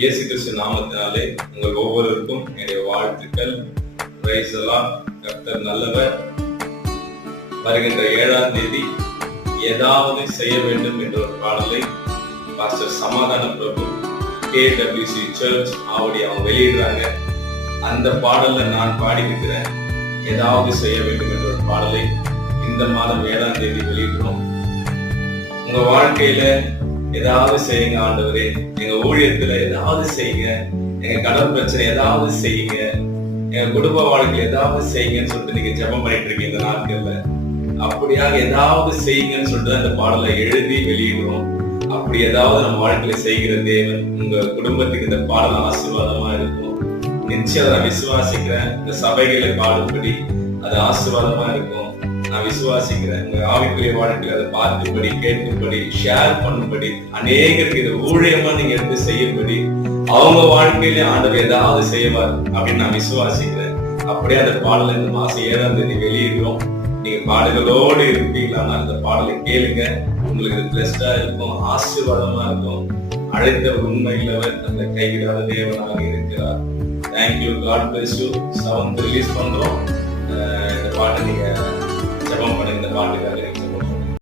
இயேசு கிறிஸ்து நாமத்தினாலே உங்கள் ஒவ்வொருவருக்கும் என்னுடைய வாழ்த்துக்கள். Praise the Lord. கர்த்தர் நல்லவர். வருகின்ற 7ஆம் தேதி ஏதாவது செய்ய வேண்டும் என்ற ஒரு பாடலை பாஸ்டர் சமாதான பிரபு KWC சர்ச் அவங்க வெளியிடுறாங்க. அந்த பாடல்ல நான் பாடியிருக்கிறேன். ஏதாவது செய்ய வேண்டும் என்ற ஒரு பாடலை இந்த மாதம் 7ஆம் தேதி வெளியிடுறோம். உங்க வாழ்க்கையில ஏதாவது செய்யுங்க ஆண்டவரே, எங்க ஊழியத்துல ஏதாவது செய்யுங்க, எங்க கடன் பிரச்சனை ஏதாவது செய்யுங்க, எங்க குடும்ப வாழ்க்கையில ஏதாவது செய்யுங்கன்னு சொல்லிட்டு நீங்க ஜெபம் பண்ணிட்டு இருக்கீங்க இந்த நாட்கள்ல. அப்படியாக ஏதாவது செய்யுங்கன்னு சொல்லிட்டு அந்த பாடலை எழுதி வெளியிடுறோம். அப்படி ஏதாவது நம்ம வாழ்க்கையில செய்கிற தேவன் உங்க குடும்பத்துக்கு இந்த பாடல் ஆசீர்வாதமா இருக்கும். நிச்சயம் நான் விசுவாசிக்கிறேன். இந்த சபைகளை பாடும்படி அது ஆசீர்வாதமா இருக்கும். நான் விசுவாசிக்கிறேன். உங்க ஆவிக்குரிய வாழ்க்கையில அதை பார்க்கும்படி, கேட்கும்படி, ஷேர் பண்ணும்படி, அநேகருக்கு இதை ஊழியமா நீங்க எடுத்து செய்யும்படி, அவங்க வாழ்க்கையில ஆண்டவர் ஏதாவது செய்வார் அப்படின்னு நான் விசுவாசிக்கிறேன். அப்படியே அந்த பாடலை இந்த மாசம் 7ஆம் தேதி வெளியிடுறோம். நீங்க பாடல்களோடு இருப்பீங்களான்னா அந்த பாடலை கேளுங்க. உங்களுக்கு பிளஸ்டா இருக்கும், ஆசீர்வாதமா இருக்கும். அழைத்தவர் உண்மையிலவர், நம்மளை கைவிடாத தேவனாக இருக்கிறார். Thank you. God bless you. 7th release பண்றோம். இந்த பாட்டை நீங்க ஜெபம் பண்ணுங்க. இந்த பாட்டுக்காக